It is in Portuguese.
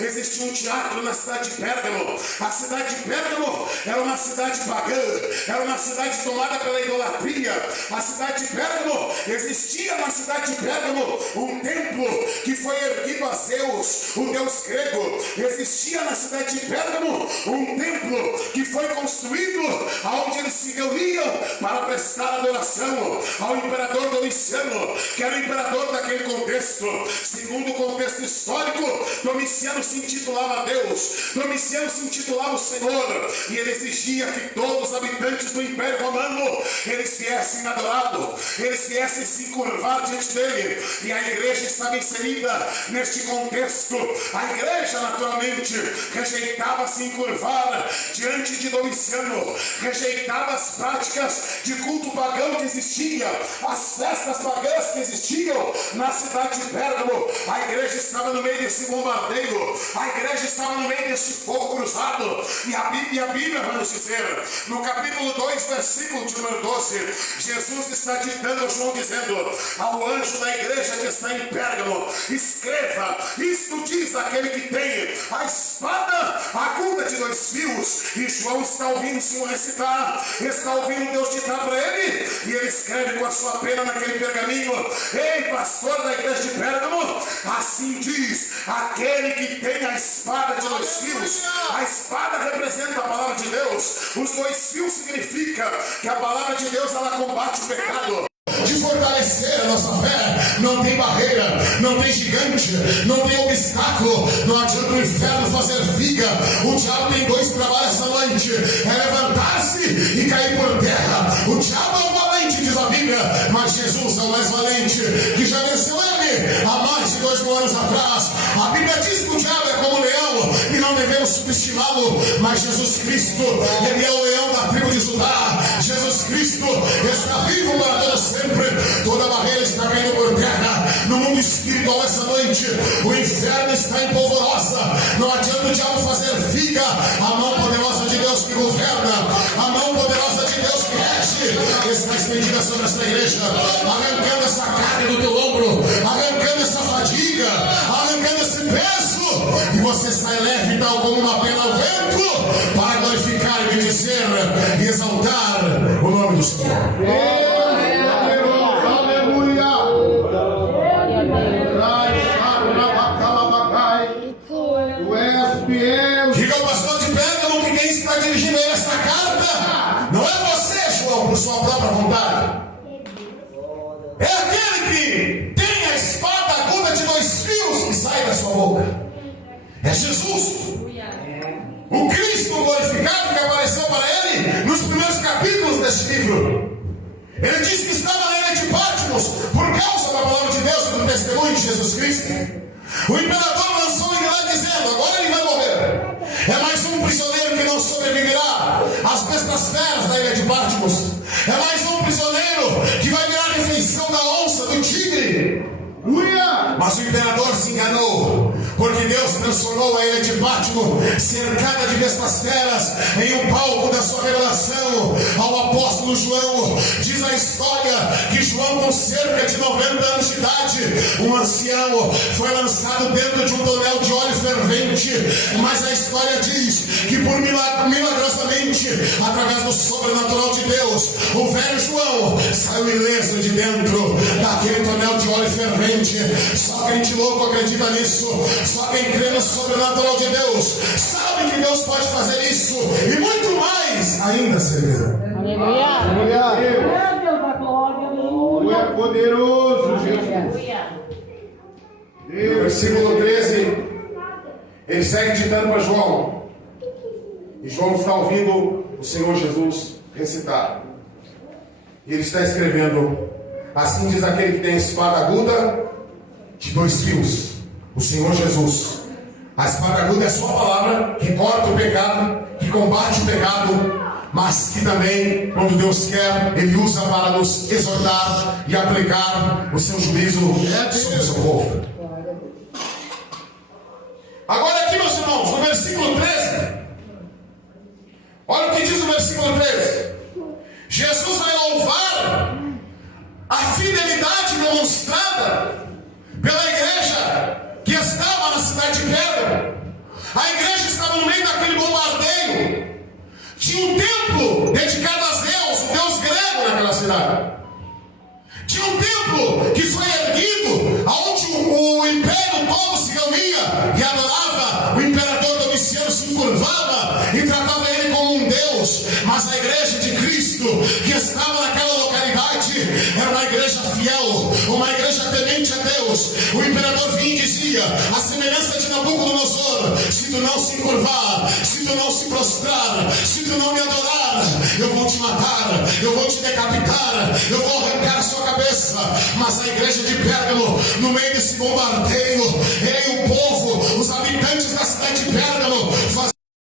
existia um teatro na cidade de Pérgamo. A cidade de Pérgamo era uma cidade pagã, era uma cidade tomada pela idolatria. A cidade de Pérgamo, existia na cidade de Pérgamo um templo que foi erguido a Zeus, o deus grego. Existia na cidade de Pérgamo um templo que foi construído onde eles se reuniam para prestar adoração ao imperador Domiciano, que era o imperador daquele contexto. Segundo o contexto histórico, Domiciano se intitulava Deus, Domiciano se intitulava o Senhor, e ele exigia que todos os habitantes do Império Romano eles viessem adorá-lo, eles viessem se curvar diante dele. E a igreja estava inserida neste contexto. A igreja naturalmente rejeitava se encurvar diante de Domiciano, rejeitava as práticas de culto pagão que existia, as festas pagãs que existiam na cidade de Pérgamo. A igreja estava no meio desse bombardeio, a igreja estava no meio desse fogo cruzado. E a Bíblia vai nos dizer, no capítulo 2, versículo de número 12, Jesus está ditando a João, dizendo ao anjo da igreja que está em Pérgamo: escreva, isto diz aquele que tem a espada aguda de 2 fios. E João está ouvindo o Senhor recitar, está ouvindo Deus ditar para ele, e ele escreve com a sua pena naquele pergaminho: ei, pastor da igreja de Pérgamo, assim diz aquele que tem a espada de 2 fios. A espada representa a palavra de Deus. Os 2 fios significa que a palavra de Deus ela combate o pecado. De fortalecer a nossa fé, não tem barreira, não tem gigante, não tem obstáculo. Não adianta o inferno fazer figa. O diabo tem 2 trabalhos na noite: é levantar-se e cair por terra. O diabo é o valente, diz a Bíblia, mas Jesus é o mais valente, que já venceu ele há mais de 2000 anos atrás. A Bíblia diz que o diabo é como um leão e não devemos subestimá-lo, mas Jesus Cristo, ele é o leão da tribo de Judá. Jesus Cristo está vivo para toda sempre. Toda barreira está caindo por terra. No mundo espiritual essa noite, o inferno está em polvorosa. Não adianta o diabo fazer figa. A mão poderosa de Deus que governa, a mão poderosa de Deus que rege, está estendida sobre esta igreja, arrancando essa carne do teu ombro, arrancando essa fadiga, arrancando esse peso, e você sai leve tal como uma pena ao vento, para glorificar e bendizer e exaltar o nome do Senhor. Diga ao pastor de Pérgamo que quem está dirigindo aí esta carta não é você, João, por sua própria vontade. É aquele que tem a espada aguda de 2 fios que sai da sua boca. É Jesus, o Cristo glorificado, que apareceu para ele nos primeiros capítulos deste livro. Ele disse que estava na ilha de Patmos por causa da palavra de Deus e do testemunho de Jesus Cristo. O imperador lançou ele lá dizendo: agora ele vai morrer. É mais um prisioneiro que não sobreviverá às bestas feras da ilha de Patmos. É mais um prisioneiro que vai virar a refeição da onça, do tigre. Mas o imperador se enganou, porque Deus transformou a ilha de Patmos, cercada de bestas feras, em um palco da sua revelação ao apóstolo João. Diz a história que João, com cerca de 90 anos de idade, um ancião, foi lançado dentro de um tonel de óleo fervente. Mas a história diz que por milagrosamente, através do sobrenatural de Deus, o velho João saiu ileso de dentro daquele tonel de óleo fervente. Só crente louco acredita nisso. Só quem crê no sobrenatural de Deus sabe que Deus pode fazer isso e muito mais ainda, Senhor. Aleluia. Deus da glória. Aleluia. É poderoso, Jesus. No versículo 13, ele segue ditando para João. E João está ouvindo o Senhor Jesus recitar. E ele está escrevendo: assim diz aquele que tem a espada aguda de 2 fios, o Senhor Jesus. A espada aguda é a sua palavra, que corta o pecado, que combate o pecado, mas que também, quando Deus quer, Ele usa para nos exortar e aplicar o seu juízo sobre o seu povo. Agora aqui, meus irmãos, no versículo 13, olha o que diz o versículo 13. Jesus vai louvar a fidelidade demonstrada pela igreja que estava na cidade de Pérgamo. A igreja estava no meio daquele bombardeio. Tinha um templo dedicado a Zeus, o deus grego naquela cidade. Tinha um templo que foi erguido, onde o império todo se reunia e adorava. O imperador Domiciano se encurvava e tratava ele como um deus. Mas a igreja de Cristo, que estava naquela localidade, era uma igreja fiel, uma igreja temente a Deus. O imperador vinha e dizia, a semelhança de Nabucodonosor: se tu não se encurvar, se tu não se prostrar, se tu não me adorar, eu vou te matar, eu vou te decapitar, eu vou arrancar a sua cabeça. Mas a igreja de Pérgamo, no meio desse bombardeio, ele e o povo, os habitantes da cidade de Pérgamo, faziam